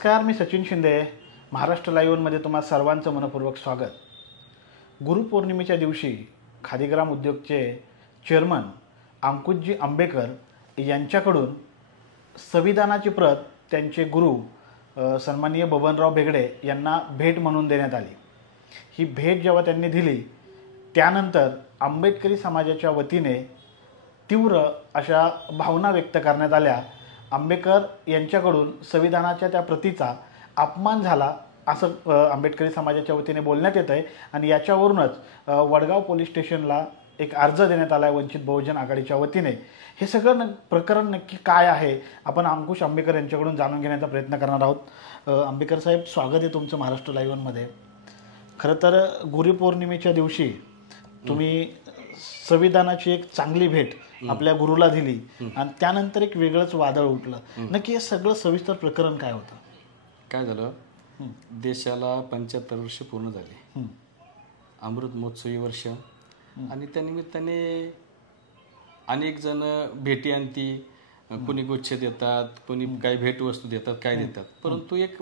नमस्कार, मी सचिन शिंदे. महाराष्ट्र लाईव्हमध्ये तुम्हा सर्वांचं मनपूर्वक स्वागत. गुरुपौर्णिमेच्या दिवशी खादीग्राम उद्योगचे चेअरमन अंकुशजी आंबेकर यांच्याकडून संविधानाची प्रत त्यांचे गुरु सन्माननीय बबनराव बेगडे यांना भेट म्हणून देण्यात आली. ही भेट जेव्हा त्यांनी दिली त्यानंतर आंबेडकरी समाजाच्या वतीने तीव्र अशा भावना व्यक्त करण्यात आल्या. आंबेडकर यांच्याकडून संविधानाच्या त्या प्रतीचा अपमान झाला असं आंबेडकरी समाजाच्या वतीने बोलण्यात येत आहे आणि याच्यावरूनच वडगाव पोलीस स्टेशनला एक अर्ज देण्यात आला आहे वंचित बहुजन आघाडीच्या वतीने. हे सगळं प्रकरण नक्की काय आहे आपण अंकुश आंबेकर यांच्याकडून जाणून घेण्याचा प्रयत्न करणार आहोत. आंबेकर साहेब, स्वागत आहे तुमचं महाराष्ट्र लाईव्हमध्ये. खरं तर गुरुपौर्णिमेच्या दिवशी तुम्ही संविधानाची एक चांगली भेट आपल्या गुरुला दिली आणि त्यानंतर एक वेगळंच वादळ उठलं. नक्की हे सगळं सविस्तर प्रकरण काय होतं? काय झालं, देशाला 75 वर्ष पूर्ण झाले, अमृत महोत्सवी वर्ष, आणि त्या निमित्ताने अनेक जण भेटी आणती, कोणी गुच्छ देतात, कोणी काही भेटवस्तू देतात, काय देतात. परंतु एक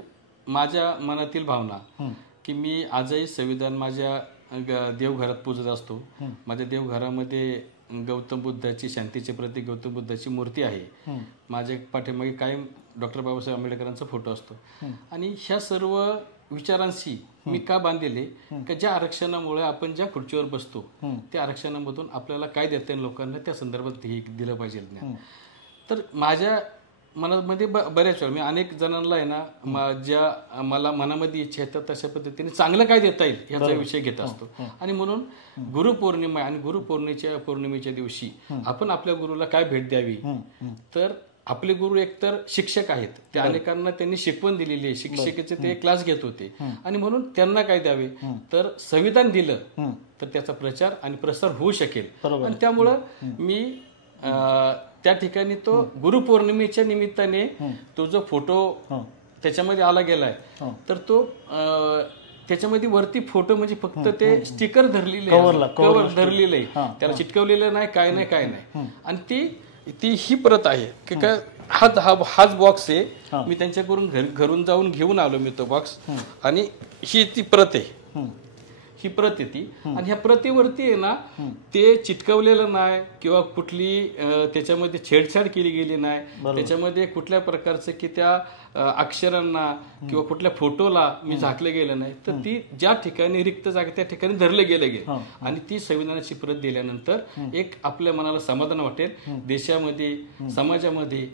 माझ्या मनातील भावना की मी आजही संविधान माझ्या देवघरात पूजत असतो. माझ्या देवघरामध्ये गौतम बुद्धाची, शांतीचे प्रतीक गौतम बुद्धाची मूर्ती आहे. माझ्या पाठीमागे कायम डॉक्टर बाबासाहेब आंबेडकरांचा फोटो असतो. आणि ह्या सर्व विचारांशी मी का बांधलेले की ज्या आरक्षणामुळे आपण ज्या खुर्चीवर बसतो त्या आरक्षणामधून आपल्याला काय देता येईल लोकांना, त्या संदर्भात हे दिलं पाहिजे ज्ञान. तर माझ्या मनामध्ये बऱ्याच वेळा मी अनेक जणांना आहे ना, ज्या मला मनामध्ये इच्छा येतात तशा पद्धतीने चांगलं काय देता येईल ह्याचा विषय घेत असतो. आणि म्हणून गुरुपौर्णिमा आणि गुरुपौर्णिमेच्या दिवशी आपण आपल्या गुरुला काय भेट द्यावी, तर आपले गुरु एकतर शिक्षक आहेत, त्या अनेकांना त्यांनी शिकवण दिलेली आहे, शिक्षकेचे ते क्लास घेत होते, आणि म्हणून त्यांना काय द्यावे, तर संविधान दिलं तर त्याचा प्रचार आणि प्रसार होऊ शकेल. आणि त्यामुळं मी त्या ठिकाणी तो गुरुपौर्णिमेच्या निमित्ताने तो जो फोटो त्याच्यामध्ये आला गेलाय, तर तो त्याच्यामध्ये वरती फोटो म्हणजे फक्त ते स्टिकर धरलेले, कव्हर धरलेलं आहे, त्याला चिटकवलेलं नाही, काय नाही. आणि ती ही प्रत आहे की काय, हाच बॉक्स आहे. मी त्यांच्याकडून घरून जाऊन घेऊन आलो मी तो बॉक्स, आणि ही ती प्रत आहे, ही प्रत येते. आणि ह्या प्रतीवरती आहे ना, ते चिटकवलेलं नाही किंवा कुठली त्याच्यामध्ये छेडछाड केली गेली नाही, त्याच्यामध्ये कुठल्या प्रकारचं की त्या अक्षरांना किंवा कुठल्या फोटोला मी झाकलं गेलं नाही. तर ती ज्या ठिकाणी रिक्त जागा त्या ठिकाणी धरले गेले. आणि ती संविधानाची प्रत दिल्यानंतर एक आपल्या मनाला समाधान वाटेल, देशामध्ये समाजामध्ये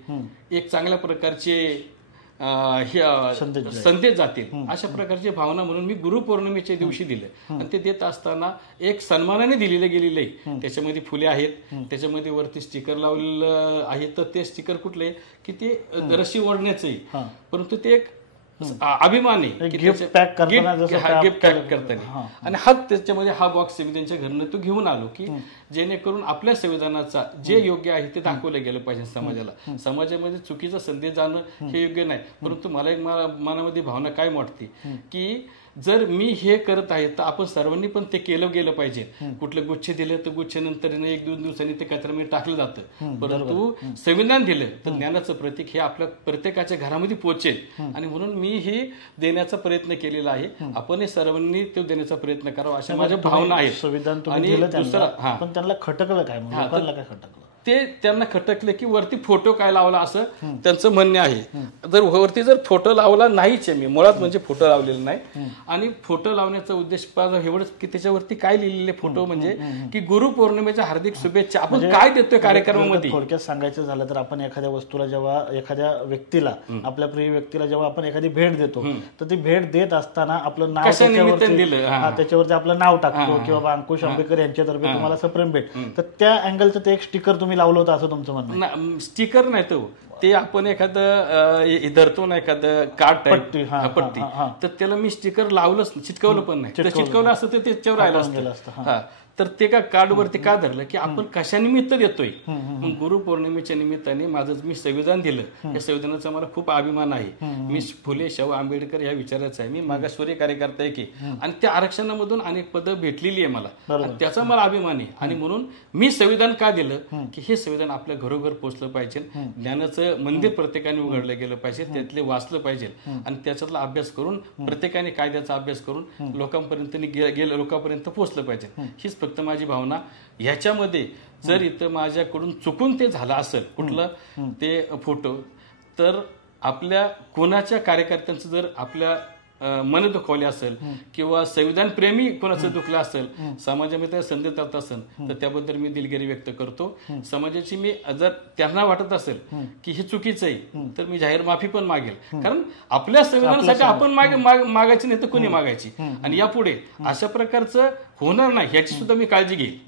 एक चांगल्या प्रकारचे संदेश जातील अशा प्रकारची भावना म्हणून मी गुरुपौर्णिमेच्या दिवशी दिलं. आणि ते देत असताना एक सन्मानाने दिलेलं गेलेलं आहे. त्याच्यामध्ये फुले आहेत, त्याच्यामध्ये वरती स्टिकर लावलेलं आहे. तर ते स्टिकर कुठले की ते रशी ओढण्याचं आहे, परंतु ते एक अभिमान आहे की गिफ्ट पॅक करताना. आणि हा त्याच्यामध्ये हा बॉक्स मी त्यांच्या घरनं तो घेऊन आलो की जेणेकरून आपल्या संविधानाचा जे योग्य आहे ते दाखवलं गेलं पाहिजे समाजाला. समाजामध्ये चुकीचा संदेश जाणं हे योग्य नाही. परंतु मला एक मनामध्ये भावना काय वाटते की जर मी हे करत आहे तर आपण सर्वांनी पण ते केलं गेलं पाहिजे. कुठलं गुच्छ दिलं तर गुच्छ नंतर 1-2 दिवसांनी ते कचऱ्यामध्ये टाकलं जातं, परंतु संविधान दिलं तर ज्ञानाचं प्रतीक हे आपल्या प्रत्येकाच्या घरामध्ये पोहोचेल. आणि म्हणून मी हे देण्याचा प्रयत्न केलेला आहे. आपण हे सर्वांनी ते देण्याचा प्रयत्न करावा अशा माझ्या भावना आहेत. संविधान आणि दुसरा पण त्यांना खटकलं काय, लोकांना काय खटकलं, ते त्यांना खटकले की वरती फोटो काय लावला असं त्यांचं म्हणणे आहे. जर वरती जर फोटो लावला नाहीच आहे, मी मुळात म्हणजे फोटो लावलेला नाही. आणि फोटो लावण्याचा उद्देश एवढंच की त्याच्यावरती काय लिहिलेले फोटो म्हणजे की गुरुपौर्णिमेच्या हार्दिक शुभेच्छा. आपण काय देतोय कार्यक्रमामध्ये, थोडक्यात सांगायचं झालं तर आपण एखाद्या वस्तूला जेव्हा, एखाद्या व्यक्तीला, आपल्या प्रिय व्यक्तीला जेव्हा आपण एखादी भेट देतो तर ती भेट देत असताना आपलं नाव त्याच्यावरती आपलं नाव टाकतो की बाबा अंकुश आंबेकर यांच्यातर्फे तुम्हाला सप्रेम भेट, तर त्या अँगलचं ते एक स्टिकर तुम्ही लावलं होतं असं तुमचं म्हणणं? स्टिकर नाही, तो ते आपण एखादं धरतो ना, एखादं कार्ड पट्टी, तर त्याला मी स्टिकर लावलंच, चिटकवलं पण नाही. चिटकवलं असतं तर त्याच्यावर राहिलं असतं. तर ते का कार्डवरती का धरलं की आपण कशानिमित्त देतोय. मग गुरुपौर्णिमेच्या निमित्ताने माझं मी संविधान दिलं, या संविधानाचा मला खूप अभिमान आहे. मी फुले शाहू आंबेडकर या विचाराचा आहे, मी मागासवर्गीय कार्यकर्ता आहे की, आणि त्या आरक्षणामधून अनेक पदं भेटलेली आहे मला, आणि त्याचा मला अभिमान आहे. आणि म्हणून मी संविधान का दिलं की हे संविधान आपल्या घरोघर पोहोचलं पाहिजे, ज्ञानाचं मंदिर प्रत्येकाने उघडलं गेलं पाहिजे, त्यातले वाचलं पाहिजे, आणि त्याच्यातला अभ्यास करून प्रत्येकाने कायद्याचा अभ्यास करून लोकांपर्यंत गेलं, लोकांपर्यंत पोहोचलं पाहिजे. हीच फक्त माझी भावना. ह्याच्यामध्ये जर इथं माझ्याकडून चुकून ते झालं असेल कुठलं ते फोटो, तर आपल्या कोणाच्या कार्यकर्त्यांचं जर आपल्या मन दुखवले असेल किंवा संविधान प्रेमी कोणाचं दुखलं असेल, समाजामध्ये संधी जात असेल, तर त्याबद्दल मी दिलगिरी व्यक्त करतो. समाजाची मी जर त्यांना वाटत असेल की हे चुकीचं आहे, तर मी जाहीर माफी पण मागेल. कारण आपल्या संविधानासाठी आपण मागायची नाही तर कोणी मागायची, आणि यापुढे अशा प्रकारचं होणार नाही ह्याची सुद्धा मी काळजी घेईल.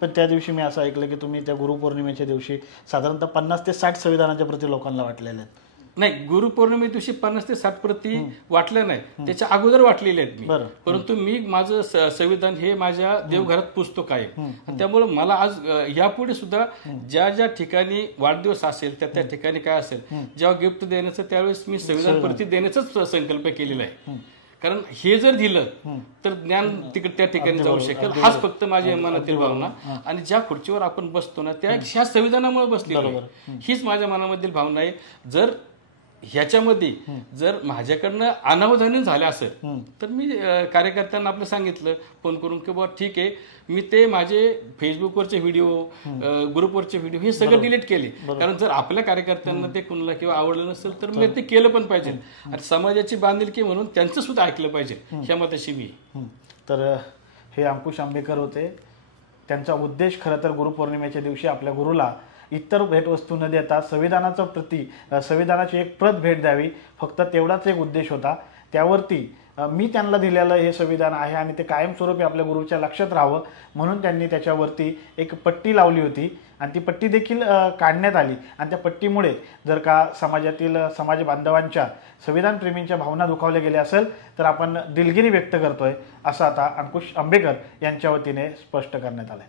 पण त्या दिवशी मी असं ऐकलं की तुम्ही त्या गुरुपौर्णिमेच्या दिवशी साधारणतः 50 ते 60 संविधानाच्या प्रती लोकांना वाटलेल्या आहेत. नाही, गुरुपौर्णिमे दिवशी 50 ते 60 प्रती वाटल्या नाही, त्याच्या अगोदर वाटलेले आहेत मी. परंतु मी माझं संविधान हे माझ्या देवघरात पुजतो काय, त्यामुळे मला आज यापुढे सुद्धा ज्या ज्या ठिकाणी वाढदिवस असेल त्या ठिकाणी काय असेल, जेव्हा गिफ्ट देण्याचं त्यावेळेस मी संविधान प्रती देण्याचाच संकल्प केलेला आहे. कारण हे जर दिलं तर ज्ञान त्या ठिकाणी जाऊ शकेल. हाच फक्त माझ्या मनातील भावना, आणि ज्या खुर्चीवर आपण बसतो ना त्या ह्या संविधानामुळे बसलेलो आहे, हीच माझ्या मनामधील भावना आहे. जर ह्याच्यामध्ये जर माझ्याकडनं अनावधान झालं असेल तर मी कार्यकर्त्यांना आपलं सांगितलं फोन करून की बाबा ठीक आहे, मी ते माझे फेसबुकवरचे व्हिडिओ, ग्रुपवरचे व्हिडिओ हे सगळं डिलीट केले. कारण जर आपल्या कार्यकर्त्यांना ते कुणाला किंवा आवडलं नसेल तर मी ते केलं पण पाहिजे, आणि समाजाची बांधिलकी म्हणून त्यांचं सुद्धा ऐकलं पाहिजे, ह्या मताशी मी. तर हे अंकुश आंबेकर होते. त्यांचा उद्देश खरं तर गुरुपौर्णिमेच्या दिवशी आपल्या गुरुला इतर भेटवस्तू न देता संविधानाची एक प्रत भेट द्यावी, फक्त तेवढाच एक उद्देश होता. त्यावरती मी त्यांना दिलेलं हे संविधान आहे आणि ते कायमस्वरूपी आपल्या गुरुच्या लक्षात राहावं म्हणून त्यांनी त्याच्यावरती एक पट्टी लावली होती, आणि ती पट्टी देखील काढण्यात आली. आणि त्या पट्टीमुळे जर का समाजातील समाज बांधवांच्या संविधानप्रेमींच्या भावना दुखावल्या गेल्या असेल तर आपण दिलगिरी व्यक्त करतोय, असं आता अंकुश आंबेकर यांच्या वतीने स्पष्ट करण्यात आलंय.